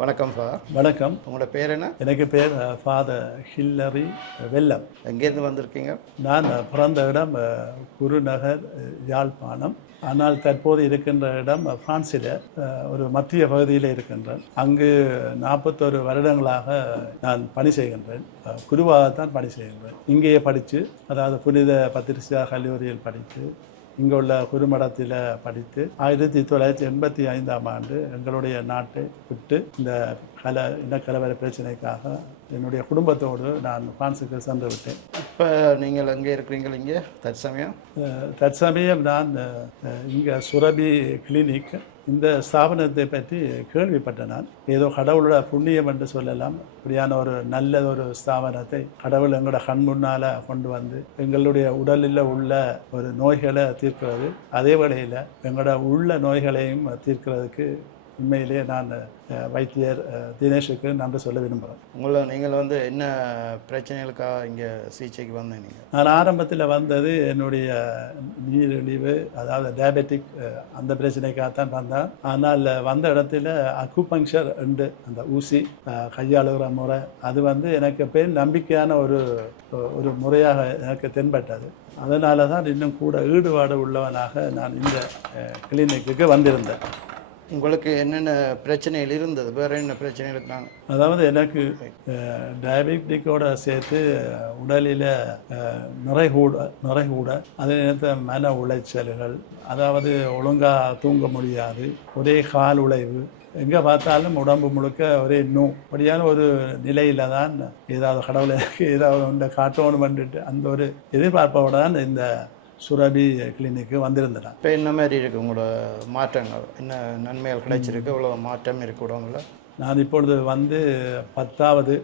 வணக்கம் வணக்கம். உங்களோட பேர் என்ன? எனக்கு பேர் ஃபாதர் ஹில்லரி வெல்லம். எங்கேருந்து வந்திருக்கீங்க? நான் பிறந்த இடம் குருநகர், யாழ்ப்பாணம். ஆனால் தற்போது இருக்கின்ற இடம் பிரான்சில் ஒரு மத்திய பகுதியில் இருக்கின்றேன். அங்கு 41 வருடங்களாக நான் பணி செய்கின்றேன். குருவாகத்தான் பணி செய்கின்றேன். இங்கேயே படித்து, அதாவது புனித பத்திரிசியா கல்லூரியில் படித்து, இங்குள்ள குருமடத்தில் படித்து 1985ஆம் ஆண்டு எங்களுடைய நாட்டை விட்டு இந்த இனக்கலவர பிரச்சனைக்காக என்னுடைய குடும்பத்தோடு நான் பிரான்ஸுக்கு சென்று விட்டேன். இப்போ நீங்கள் எங்கே இருக்கிறீங்க? இங்கே தற்சமயம் நான் இங்கே சுரபி கிளினிக், இந்த ஸ்தாபனத்தை பற்றி கேள்விப்பட்டேன். நான் ஏதோ கடவுளோட புண்ணியம் என்று சொல்லலாம். இப்படியான ஒரு நல்ல ஒரு ஸ்தாபனத்தை கடவுள் எங்களோட கண் முன்னால் கொண்டு வந்து எங்களுடைய உடலில் உள்ள ஒரு நோய்களை தீர்க்கிறது, அதே வேளையில் எங்களோட உள்ள நோய்களையும் தீர்க்கிறதுக்கு உண்மையிலே நான் வைத்தியர் தினேஷுக்கு நன்றி சொல்ல விரும்புகிறேன். நீங்கள் என்ன பிரச்சனைகளுக்காக இங்கே சிகிச்சைக்கு வந்தீங்க? நான் ஆரம்பத்தில் வந்தது என்னுடைய நீரிழிவு, அதாவது டயபெட்டிக், அந்த பிரச்சனைக்காகத்தான் வந்தேன். ஆனால் வந்த இடத்துல அக்குபங்க்சர் உண்டு, அந்த ஊசி கையாளுகிற முறை, அது எனக்கு பேர் நம்பிக்கையான ஒரு முறையாக எனக்கு தென்பட்டது. அதனால தான் இன்னும் கூட ஈடுபாடு உள்ளவனாக நான் இந்த கிளினிக்கு வந்திருந்தேன். உங்களுக்கு என்னென்ன பிரச்சனைகள் இருந்தது? வேறு என்ன பிரச்சனைகள் இருந்தாங்க? அதாவது எனக்கு டயபெட்டிக்கோட சேர்த்து உடலில் நிறைகூட அதே நேரத்தில் மன உளைச்சல்கள், அதாவது ஒழுங்காக தூங்க முடியாது, ஒரே கால் உழைவு, எங்கே பார்த்தாலும் உடம்பு முழுக்க ஒரே அப்படியான ஒரு நிலையில் தான் ஏதாவது கடவுளை ஏதாவது ஒன்றை காட்டணும் பண்ணிட்டு அந்த ஒரு எதிர்பார்ப்போட தான் இந்த சுரபி கிளினிக்கு வந்திருந்தேன். இப்போ என்ன மாதிரி இருக்குது உங்களோட மாற்றங்கள்? என்ன நன்மைகள் கிடைச்சிருக்கு? இவ்வளோ மாற்றம் இருக்கு உடம்புல? நான் இப்பொழுது 10வது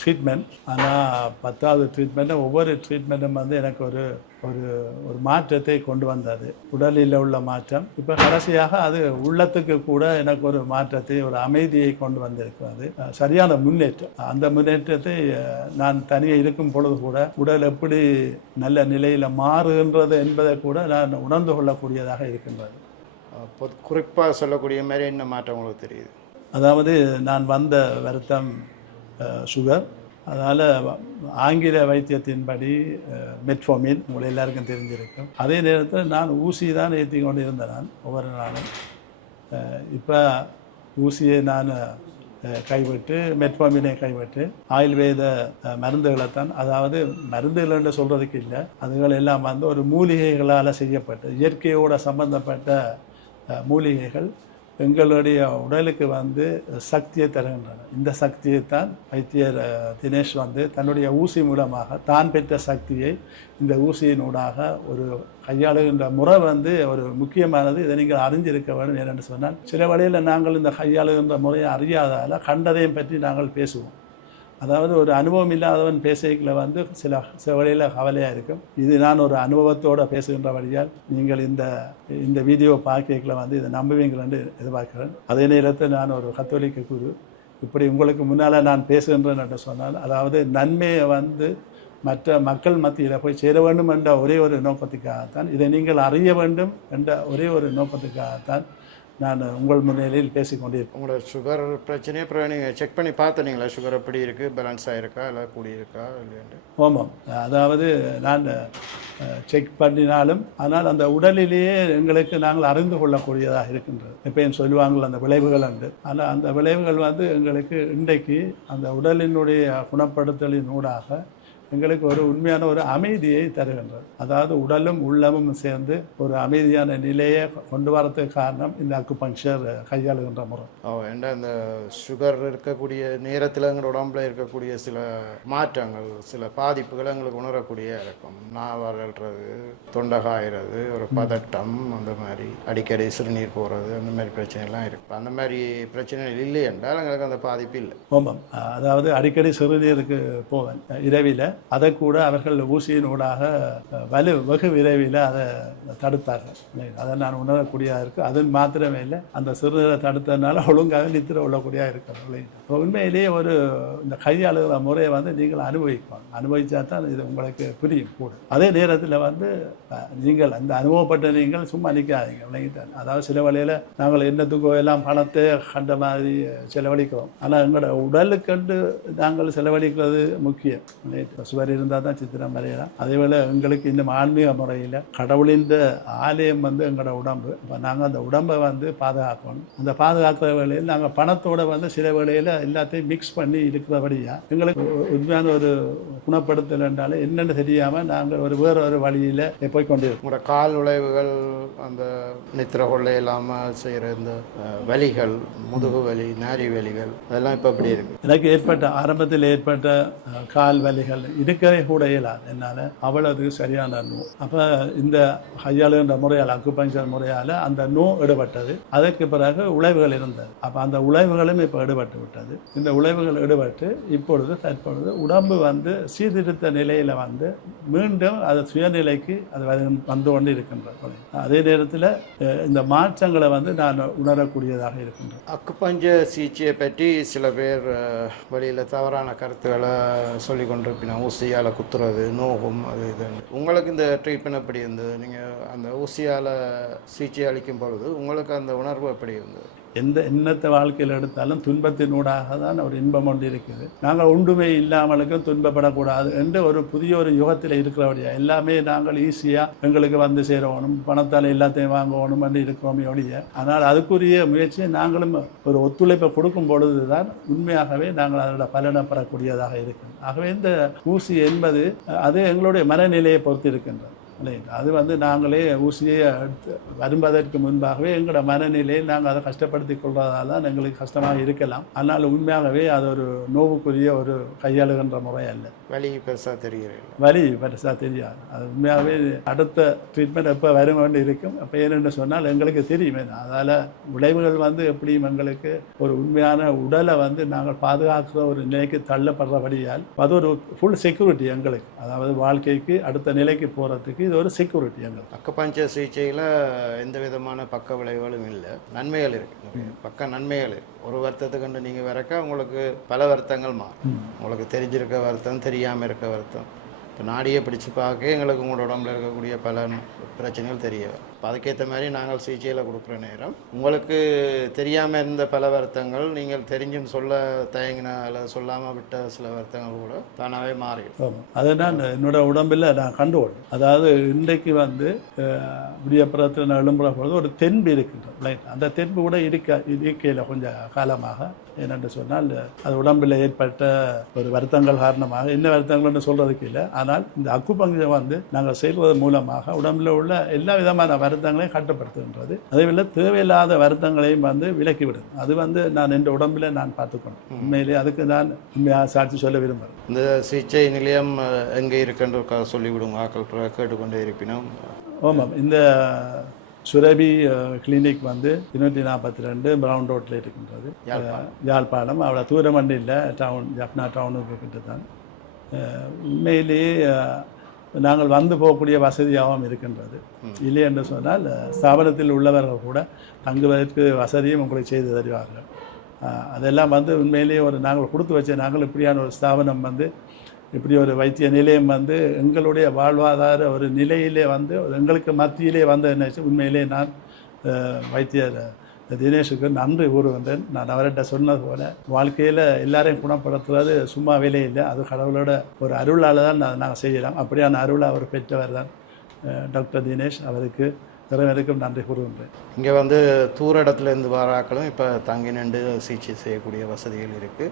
ட்ரீட்மெண்ட். ஆனால் 10வது ட்ரீட்மெண்ட்டு, ஒவ்வொரு ட்ரீட்மெண்ட்டும் எனக்கு ஒரு ஒரு மாற்றத்தை கொண்டு வந்தது, உடலில் உள்ள மாற்றம். இப்போ கடைசியாக அது உள்ளத்துக்கு கூட எனக்கு ஒரு மாற்றத்தை, ஒரு அமைதியை கொண்டு வந்திருக்கிறது. சரியான முன்னேற்றம். அந்த முன்னேற்றத்தை நான் தனியே இருக்கும் பொழுது கூட உடல் எப்படி நல்ல நிலையில் மாறுகின்றது என்பதை கூட நான் உணர்ந்து கொள்ளக்கூடியதாக இருக்கின்றது. குறிப்பாக சொல்லக்கூடிய மாதிரி என்ன மாற்றம் உங்களுக்கு தெரியுது? அதாவது நான் வந்த வருத்தம் சுகர், அதனால் ஆங்கில வைத்தியத்தின்படி மெட்ஃபோமின் உங்களை எல்லாருக்கும் தெரிஞ்சிருக்கும். அதே நேரத்தில் நான் ஊசி தான் ஏற்றி கொண்டு இருந்தேன் நான் ஒவ்வொரு நாளும். இப்போ ஊசியை நான் கைவிட்டு மெட்ஃபோமினை கைவிட்டு ஆயுர்வேத மருந்துகளைத்தான், அதாவது மருந்துகள் என்று சொல்கிறதுக்கு இல்லை, அதுகள் எல்லாம் ஒரு மூலிகைகளால் செய்யப்பட்டு இயற்கையோடு சம்பந்தப்பட்ட மூலிகைகள் எங்களுடைய உடலுக்கு சக்தியை தருகின்றன. இந்த சக்தியை தான் வைத்தியர் தினேஷ் தன்னுடைய ஊசி மூலமாக தான் பெற்ற சக்தியை இந்த ஊசியினூடாக ஒரு கையாளுகின்ற முறை ஒரு முக்கியமானது. இதை நீங்கள் அறிஞ்சிருக்க வேண்டும். ஏனென்று சொன்னால் சில வழியில் நாங்கள் இந்த கையாளுகின்ற முறையை அறியாதால் கண்டதையும் பற்றி நாங்கள் பேசுவோம். அதாவது ஒரு அனுபவம் இல்லாதவன் பேசிக்கல சில வழியில் கவலையாக இருக்கும். இது நான் ஒரு அனுபவத்தோடு பேசுகின்ற வழியால் நீங்கள் இந்த வீடியோ பார்க்கல இதை நம்புவீங்கள் என்று எதிர்பார்க்கிறேன். அதே நேரத்தில் நான் ஒரு கத்தோலிக்க குரு. இப்படி உங்களுக்கு முன்னால் நான் பேசுகின்றேன் என்று சொன்னால், அதாவது நன்மையை மற்ற மக்கள் மத்தியில் போய் சேர வேண்டும் என்ற ஒரே ஒரு நோக்கத்துக்காகத்தான், இதை நீங்கள் அறிய வேண்டும் என்ற ஒரே ஒரு நோக்கத்துக்காகத்தான் நான் உங்கள் முன்னிலையில் பேசிக்கொண்டிருக்கேன். உங்களோட சுகர் பிரச்சனையை அப்புறம் நீங்கள் செக் பண்ணி பார்த்தீங்களா? சுகர் எப்படி இருக்குது, பேலன்ஸ் ஆகிருக்கா, இல்லை கூடியிருக்கா இல்லையாண்டு? ஆமாம், அதாவது நான் செக் பண்ணினாலும், ஆனால் அந்த உடலிலேயே எங்களுக்கு நாங்கள் அறிந்து கொள்ளக்கூடியதாக இருக்கின்றது. எப்பயும் சொல்லுவாங்கள் அந்த விளைவுகள் உண்டு. ஆனால் அந்த விளைவுகள் எங்களுக்கு இன்றைக்கு அந்த உடலினுடைய குணப்படுத்தலின் ஊடாக எங்களுக்கு ஒரு உண்மையான ஒரு அமைதியை தருகின்றது. அதாவது உடலும் உள்ளமும் சேர்ந்து ஒரு அமைதியான நிலையை கொண்டு வரதுக்கு காரணம் இந்த அக்குபங்க்சர் கையாளுகின்ற முறை. ஏன்னா இந்த சுகர் இருக்கக்கூடிய நேரத்தில் எங்கள் உடம்புல இருக்கக்கூடிய சில மாற்றங்கள், சில பாதிப்புகள் எங்களுக்கு உணரக்கூடிய இருக்கும். நாவல்றது, தொண்டகாயிறது, ஒரு பதட்டம், அந்த மாதிரி அடிக்கடி சிறுநீர் போகிறது, அந்த மாதிரி பிரச்சனைலாம் இருக்குது. அந்த மாதிரி பிரச்சனைகள் இல்லை என்றால் எங்களுக்கு அந்த பாதிப்பு இல்லை. ஆமாம், அதாவது அடிக்கடி சிறுநீருக்கு போவேன் இரவில். அதை கூட அவர்கள் ஊசியினூடாக வெகு விரைவில் அதை தடுத்தார்கள். அதை நான் உணரக்கூடியதாக இருக்குது. அது மாத்திரமே இல்லை, அந்த சிறுநீரை தடுத்ததுனால ஒழுங்காக நித்திர உள்ளக்கூடியதாக இருக்கிறது. இப்போ உண்மையிலேயே இந்த கையாளுகிற முறையை நீங்கள் அனுபவிக்கணும். அனுபவிச்சா தான் இது உங்களுக்கு புரியும் கூட. அதே நேரத்தில் நீங்கள் அந்த அனுபவப்பட்ட நீங்கள் சும்மா நிற்காதீங்க. விளங்கிட்டாங்க. அதாவது சில வழியில் நாங்கள் என்னத்துக்கோ எல்லாம் பணத்தை கண்ட மாதிரி செலவழிக்கிறோம். ஆனால் எங்களோட உடலுக்கண்டு நாங்கள் செலவழிக்கிறது முக்கியம். சுவர் இருந்தால் தான் சித்திரம் வரையலாம். அதேவேளை எங்களுக்கு இன்னும் ஆன்மீக முறையில் கடவுளின் ஆலயம் எங்களோட உடம்பு. இப்போ நாங்கள் அந்த உடம்பை பாதுகாக்கணும். அந்த பாதுகாக்கிற வேளையில் நாங்கள் பணத்தோட சில வேளையில் எல்லாத்தையும் மிக்ஸ் பண்ணி இருக்கிறபடியா எங்களுக்கு உண்மையான ஒரு குணப்படுத்தல் என்றாலும் என்னென்னு தெரியாமல் நாங்கள் வேற ஒரு வழியில் போய் கொண்டிருக்கோம். உங்களோட கால் உழைவுகள், அந்த நித்திர கொள்ளை இல்லாமல் செய்கிற இந்த வலிகள், முதுகு வலி, நாரி வலிகள், அதெல்லாம் இப்போ எப்படி இருக்கு? எனக்கு ஆரம்பத்தில் ஏற்பட்ட கால் வலிகள் இருக்கவே கூட இயலாது என்னால். அவ்வளவு சரியான நோ. அப்போ இந்த கையாளுகின்ற முறையால், அக்குபஞ்சர் முறையால் அந்த நோ எடுபட்டது. அதற்கு பிறகு உழைவுகள் இருந்தது. அப்போ அந்த உழைவுகளும் இப்போ எடுபட்டு விட்டது. இந்த உழைவுகள் எடுபட்டு இப்பொழுது தற்பொழுது உடம்பு சீர்திருத்த நிலையில் மீண்டும் அது சுயநிலைக்கு அது வந்து கொண்டு இருக்கின்றது. அதே நேரத்தில் இந்த மாற்றங்களை நான் உணரக்கூடியதாக இருக்கின்றது. அக்குபஞ்ச சிகிச்சையை பற்றி சில பேர் வழியில் தவறான கருத்துக்களை சொல்லி கொண்டிருப்பினோம். ஊசியால் குத்துறது, நோகும், அது இது. உங்களுக்கு இந்த ட்ரீட்மெண்ட் எப்படி இருந்தது? நீங்கள் அந்த ஊசியால் சிகிச்சை அளிக்கும் பொழுது உங்களுக்கு அந்த உணர்வு எப்படி இருந்தது? என்னத்தை வாழ்க்கையில் எடுத்தாலும் துன்பத்தினூடாக தான் ஒரு இன்பம் ஒன்று இருக்குது. நாங்கள் ஒன்றுமே இல்லாமலுக்கும் துன்பப்படக்கூடாது என்று ஒரு புதிய ஒரு யுகத்தில் இருக்கிறபடியா எல்லாமே நாங்கள் ஈஸியாக எங்களுக்கு சேரணும், பணத்தால் எல்லாத்தையும் வாங்கணும் என்று இருக்கிறோமே ஒழிய. ஆனால் அதுக்குரிய முயற்சியை நாங்களும் ஒரு ஒத்துழைப்பை கொடுக்கும் பொழுது தான் உண்மையாகவே நாங்கள் அதோட பலனை பெறக்கூடியதாக இருக்கும். ஆகவே இந்த ஊசி என்பது அது எங்களுடைய மனநிலையை பொறுத்து இருக்கின்றது. அது நாங்களே ஊசியை வரும்பதற்கு முன்பாகவே எங்களோட மனநிலையை நாங்கள் அதை கஷ்டப்படுத்தி கொள்வதால் தான் எங்களுக்கு கஷ்டமாக இருக்கலாம். ஆனால் உண்மையாகவே அது ஒரு நோவுக்குரிய ஒரு கையாளுகின்ற முறை அல்ல. வலி பெருசாக தெரியாது. வலி பெருசாக தெரியாது. அது உண்மையாகவே அடுத்த ட்ரீட்மெண்ட் எப்போ வரும் வேண்டி இருக்கும். அப்போ ஏனென்று சொன்னால் எங்களுக்கு தெரியுமே. அதால் விளைவுகள் எப்படியும் எங்களுக்கு ஒரு உண்மையான உடலை நாங்கள் பாதுகாக்கிற ஒரு நிலைக்கு தள்ளப்படுறபடியால் அது ஒரு ஃபுல் செக்யூரிட்டி எங்களுக்கு. அதாவது வாழ்க்கைக்கு அடுத்த நிலைக்கு போகிறதுக்கு இது ஒரு செக்யூரிட்டி எங்களுக்கு. அக்குபஞ்சர் சிகிச்சையில் எந்த விதமான பக்க விளைவுகளும் இல்லை, நன்மைகள் இருக்கு. பக்க நன்மைகள் இருக்கு. ஒரு வருத்தத்துக்கு நீங்கள் வரக்க உங்களுக்கு பல வருத்தங்கள் மாறும். உங்களுக்கு தெரிஞ்சிருக்க வருத்தம், தெரியாமல் இருக்க வருத்தம். இப்போ நாடியை பிடிச்சி பார்க்க எங்களுக்கு உங்களோட உடம்புல இருக்கக்கூடிய பல பிரச்சனைகள் தெரிய வரும். இப்போ அதுக்கேற்ற மாதிரி நாங்கள் சிகிச்சையில் கொடுக்குற நேரம் உங்களுக்கு தெரியாமல் இருந்த பல வருத்தங்கள் நீங்கள் தெரிஞ்சுன்னு சொல்ல தயங்கின அல்லது சொல்லாமல் விட்ட சில வருத்தங்கள் கூட தானாகவே மாறிடும். அதை நான் என்னோட உடம்பில் நான் கண்டுகொண்டேன். அதாவது இன்றைக்கு விடியப்புறத்தில் எழும்புற பொழுது ஒரு தென்பு இருக்கின்றது. அந்த தென்பு கூட இருக்கையில் கொஞ்சம் காலமாக என்னென்று சொன்னால் அது உடம்பில் ஏற்பட்ட ஒரு வருத்தங்கள் காரணமாக, என்ன வருத்தங்கள்னு சொல்கிறதுக்கு இல்லை. ஆனால் இந்த அக்குபஞ்சர் நாங்கள் செய்வது மூலமாக உடம்பில் உள்ள எல்லா விதமான வருத்தங்களையும் கட்டுப்படுத்துகின்றது. அதேவேளை தேவையில்லாத வருத்தங்களையும் விலக்கிவிடும். அது நான் என் உடம்பில் நான் பார்த்துக்கணும். உண்மையிலே அதுக்கு நான் உண்மையாக சாட்சி சொல்ல விரும்புகிறேன். இந்த சிகிச்சை நிலையம் எங்கே இருக்குன்னு சொல்லிவிடும் ஆக்கள் கேட்டுக்கொண்டே இருப்பினும். ஆமாம், இந்த சுரபி கிளினிக் 242 பிரவுன் ரோட்டில் இருக்கின்றது, யாழ்ப்பாணம். அவ்வளோ தூரம் இல்லை, டவுன் ஜப்னா டவுனுக்கு கிட்ட தான். உண்மையிலேயே நாங்கள் போகக்கூடிய வசதியாகவும் இருக்கின்றது. இல்லை என்று சொன்னால் ஸ்தாபனத்தில் உள்ளவர்கள் கூட தங்குவதற்கு வசதியும் உங்களுக்கு செய்து தருவார்கள். அதெல்லாம் உண்மையிலேயே நாங்கள் கொடுத்து வச்ச நாங்கள் இப்படியான ஒரு ஸ்தாபனம் இப்படி ஒரு வைத்திய நிலையம் எங்களுடைய வாழ்வாதார ஒரு நிலையிலே எங்களுக்கு மத்தியிலே என்ன உண்மையிலே நான் வைத்தியர் தினேஷுக்கு நன்றி கூறுகின்றேன். நான் அவர்கிட்ட சொன்னது போல வாழ்க்கையில் எல்லாரையும் குணப்படுத்துவது சும்மா வேலையே இல்லை. அது கடவுளோட ஒரு அருளால் தான் நாங்கள் செய்யலாம். அப்படியான அருளை அவர் பெற்றவர் தான் டாக்டர் தினேஷ். அவருக்கு இறைவனுக்கும் நன்றி கூறுகின்றேன். இங்கே தூர இடத்துலேருந்து வாராக்களும் இப்போ தங்கி நின்று சிகிச்சை செய்யக்கூடிய வசதிகள் இருக்குது.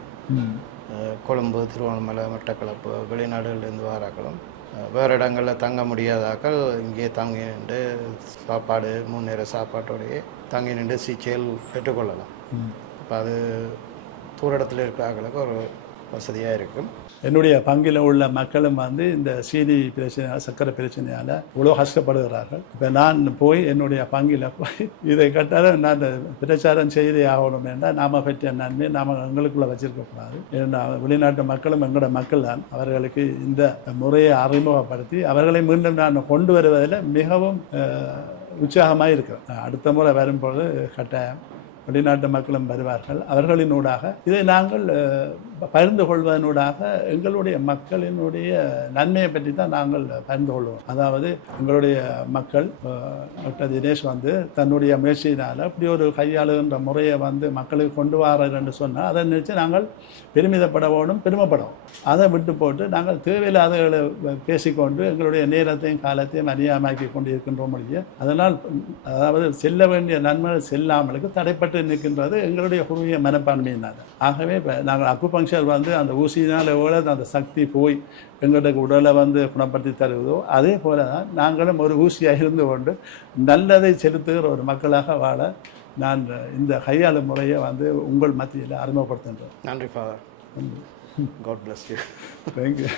கொழும்பு, திருவண்ணாமலை, மட்டக்களப்பு, வெளிநாடுகளிலேருந்து வாராக்களும் வேறு இடங்களில் தங்க முடியாதாக்கள் இங்கே தங்கி நின்று சாப்பாடு 3 நேர சாப்பாட்டோடையே தங்கி நின்று சிகிச்சைகள் பெற்றுக்கொள்ளலாம். இப்போ அது தூர இடத்துல இருக்கிற ஆக்களுக்கு ஒரு வசதியாக இருக்கும். என்னுடைய பங்கில் உள்ள மக்களும் வந்து இந்த சீனி பிரச்சனையால், சர்க்கரை பிரச்சனையால் இவ்வளோ கஷ்டப்படுகிறார்கள். இப்போ நான் போய் என்னுடைய பங்கில் போய் இதை கட்டாலும் நான் பிரச்சாரம் செய்தே ஆகணும் என்றால் நாம் பற்றிய நன்மை நாம் எங்களுக்குள்ளே வச்சிருக்கக்கூடாது. ஏன்னா வெளிநாட்டு மக்களும் எங்களோட மக்கள் தான். அவர்களுக்கு இந்த முறையை அறிமுகப்படுத்தி அவர்களை மீண்டும் நான் கொண்டு வருவதில் மிகவும் உற்சாகமாக இருக்கிறேன். அடுத்த முறை வரும்பொழுது கட்டாயம் வெளிநாட்டு மக்களும் வருவார்கள். அவர்களினூடாக இதை நாங்கள் பகிர்ந்து கொள்வதனூடாக எங்களுடைய மக்களினுடைய நன்மையை பற்றி தான் நாங்கள் பகிர்ந்து கொள்வோம். அதாவது எங்களுடைய மக்கள் டாக்டர் தினேஷ் வந்து தன்னுடைய முயற்சியினால் அப்படி ஒரு கையாளுகின்ற முறையை வந்து மக்களுக்கு கொண்டு வரார் என்று சொன்னால் அதை நினைச்சு நாங்கள் பெருமிதப்படவோடும் பெருமைப்படவும். அதை விட்டு போட்டு நாங்கள் தேவையில்லாதவர்களை பேசிக்கொண்டு எங்களுடைய நேரத்தையும் காலத்தையும் அநியாயமாக்கி கொண்டு இருக்கின்றோம் முடிய அதனால் அதாவது செல்ல வேண்டிய நன்மைகள் செல்லாமலுக்கு தடைப்பட்டு நிற்கின்றது எங்களுடைய குறுகிய மனப்பான்மையினால். ஆகவே இப்போ நாங்கள் அக்குபங்க்சர் வந்து அந்த ஊசியினால் எவ்வளோ அந்த சக்தி போய் எங்களுக்கு உடலை வந்து குணப்படுத்தி தருவதோ அதே போல தான் நாங்களும் ஒரு ஊசியாக இருந்து கொண்டு நல்லதை செலுத்துகிற ஒரு மக்களாக வாழ நான் இந்த கையாளும் முறையை வந்து உங்கள் மத்தியில் அறிமுகப்படுத்துகின்றேன். நன்றி father. God bless you. Thank you.